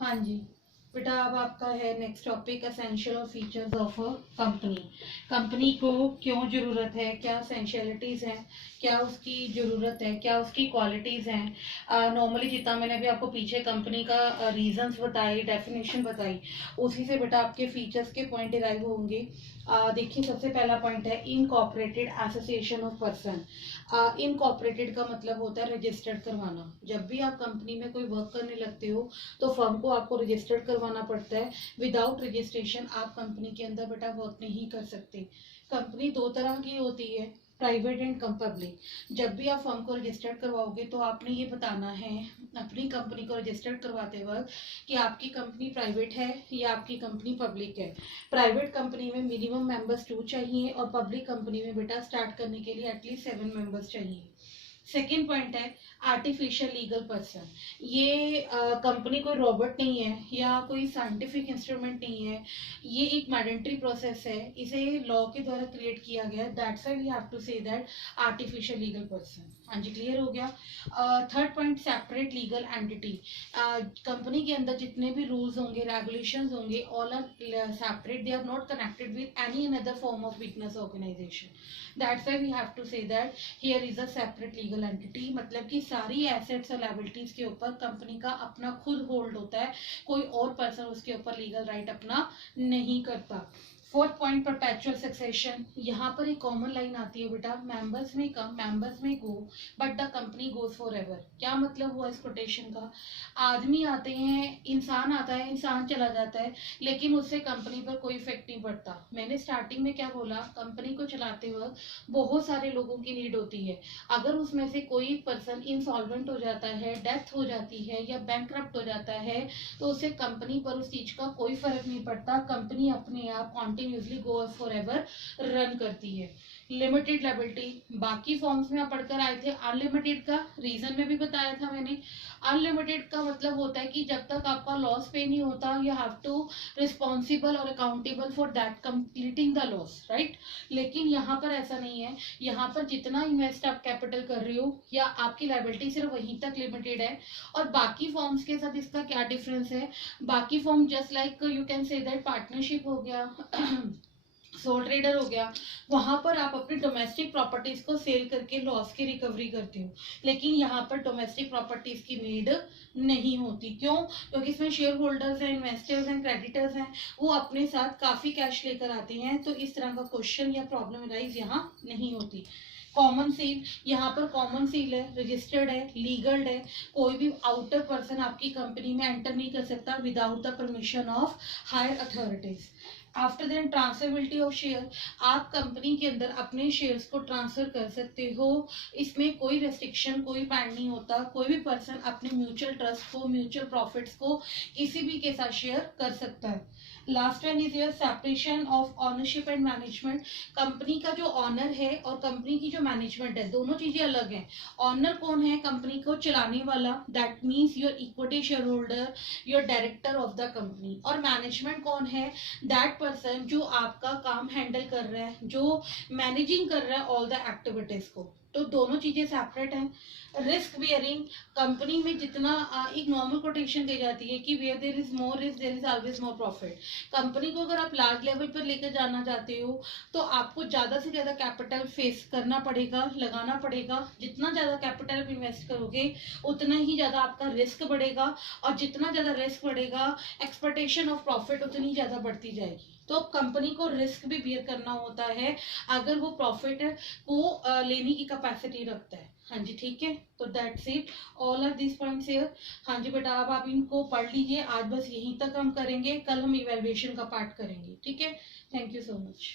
हाँ जी बेटा, अब आपका है नेक्स्ट टॉपिक एसेंशियल और features of a company. Company को क्यों ज़रूरत है, क्या एसेंशियलिटीज़ हैं, क्या उसकी ज़रूरत है, क्या उसकी क्वालिटीज़ हैं। नॉर्मली जितना मैंने अभी आपको पीछे कंपनी का रीजंस बताई, डेफिनेशन बताई, उसी से बेटा आपके फीचर्स के पॉइंट डिराइव होंगे। देखिए, सबसे पहला पॉइंट है incorporated association of person. Incorporated का मतलब होता है रजिस्टर्ड करवाना। जब भी आप कंपनी में कोई वर्क करने लगते हो तो फर्म को आपको रजिस्टर्ड करवाना पड़ता है। विदाउट रजिस्ट्रेशन आप कंपनी के अंदर बेटा वर्क नहीं कर सकते। कंपनी दो तरह की होती है, प्राइवेट एंड पब्लिक। जब भी आप फर्म को रजिस्टर्ड करवाओगे तो आपने ये बताना है अपनी कंपनी को रजिस्टर्ड करवाते वक्त कि आपकी कंपनी प्राइवेट है या आपकी कंपनी पब्लिक है। प्राइवेट कंपनी में मिनिमम मेंबर्स 2 चाहिए और पब्लिक कंपनी में बेटा स्टार्ट करने के लिए एटलीस्ट 7 मेंबर्स चाहिए। सेकेंड पॉइंट है आर्टिफिशियल लीगल पर्सन। ये कंपनी कोई रोबोट नहीं है या कोई साइंटिफिक इंस्ट्रूमेंट नहीं है, ये एक मैडेंट्री प्रोसेस है। इसे लॉ के द्वारा क्रिएट किया गया है। That's why we have to say that artificial legal person. हाँ जी, क्लियर हो गया। Third point, separate legal entity. Company के अंदर जितने भी रूल्स होंगे, रेगुलेशंस होंगे, all are separate, they are not connected with any other form of business organisation. That's why we have to say that here is a separate legal entity. मतलब कि सारी assets और लायबिलिटीज के ऊपर company का अपना खुद होल्ड होता है, कोई और पर्सन उसके ऊपर लीगल राइट अपना नहीं करता। Fourth point, perpetual succession. यहाँ पर एक कॉमन लाइन आती है बेटा, मेंबर्स में कम मेंबर्स में go but the company goes for ever. क्या मतलब हुआ इस कोटेशन का? आदमी आते हैं, इंसान आता है, इंसान चला जाता है, लेकिन उससे कंपनी पर कोई इफेक्ट नहीं पड़ता। मैंने स्टार्टिंग में क्या बोला, कंपनी को चलाते वक्त बहुत सारे लोगों की नीड होती है। अगर उसमें से कोई पर्सन इंसॉल्वेंट हो जाता है, डेथ हो जाती है या बैंकरप्ट हो जाता है, तो उससे कंपनी पर उस चीज का कोई फर्क नहीं पड़ता। कंपनी अपने आप continuously go for ever run करती है। लिमिटेड लायबिलिटी, बाकी फॉर्म्स में आप पढ़कर आए थे। अनलिमिटेड का रीजन में भी बताया था मैंने। अनलिमिटेड का मतलब होता है कि जब तक आपका लॉस पे नहीं होता, यू हैव टू रिस्पॉन्सिबल और accountable for that completing the loss, right. लेकिन यहाँ पर ऐसा नहीं है। यहाँ पर जितना इन्वेस्ट आप कैपिटल कर रहे हो या आपकी लायबिलिटी सिर्फ वहीं तक लिमिटेड है। और बाकी फॉर्म्स के साथ इसका क्या डिफरेंस है? बाकी form just like you can say that partnership हो गया, सोल ट्रेडर हो गया, वहां पर आप अपनी डोमेस्टिक प्रॉपर्टीज को सेल करके लॉस की रिकवरी करते हो। लेकिन यहाँ पर डोमेस्टिक प्रॉपर्टीज की नीड नहीं होती। क्यों? क्योंकि इसमें शेयर होल्डर्स हैं, इन्वेस्टर्स हैं, क्रेडिटर्स हैं, वो अपने साथ काफी कैश लेकर आते हैं, तो इस तरह का क्वेश्चन या प्रॉब्लम राइज यहाँ नहीं होती। कॉमन सील, यहाँ पर कॉमन सील है, रजिस्टर्ड है, लीगल है। कोई भी आउटर पर्सन आपकी कंपनी में एंटर नहीं कर सकता without the permission of higher authorities. After then transferability of share, आप कंपनी के अंदर अपने शेयर्स को ट्रांसफर कर सकते हो। इसमें कोई रेस्ट्रिक्शन, कोई बैंड नहीं होता। कोई भी पर्सन अपने म्यूचुअल ट्रस्ट को, म्यूचुअल प्रॉफिट्स को किसी भी के साथ शेयर कर सकता है। Last one is your separation of ownership and management. Company का जो ऑनर है और कंपनी की जो मैनेजमेंट है, दोनों चीजें अलग हैं। ऑनर कौन है? कंपनी को चलाने वाला, that means your equity share holder, your director of the company. और मैनेजमेंट कौन है? दैट पर्सन जो आपका काम हैंडल कर रहा है, जो मैनेजिंग कर रहा है ऑल द एक्टिविटीज को। तो दोनों चीजें सेपरेट हैं। रिस्क बियरिंग, कंपनी में जितना एक नॉर्मल कोटेशन कही जाती है कि where there is more risk there is always more profit. Company को अगर आप लार्ज लेवल पर लेकर जाना चाहते हो तो आपको ज्यादा से ज्यादा कैपिटल फेस करना पड़ेगा, लगाना पड़ेगा। जितना ज्यादा कैपिटल इन्वेस्ट करोगे उतना ही ज्यादा आपका रिस्क बढ़ेगा, और जितना ज्यादा रिस्क बढ़ेगा एक्सपेक्टेशन ऑफ प्रॉफिट उतनी ज्यादा बढ़ती जाएगी। तो कंपनी को रिस्क भी बियर करना होता है अगर वो प्रॉफिट को लेने की कैपेसिटी रखता है। हाँ जी, ठीक है। तो that's it, all are this points here. हाँ जी बेटा, अब आप इनको पढ़ लीजिए। आज बस यहीं तक हम करेंगे, कल हम इवैल्यूएशन का पार्ट करेंगे, ठीक है। Thank you so much.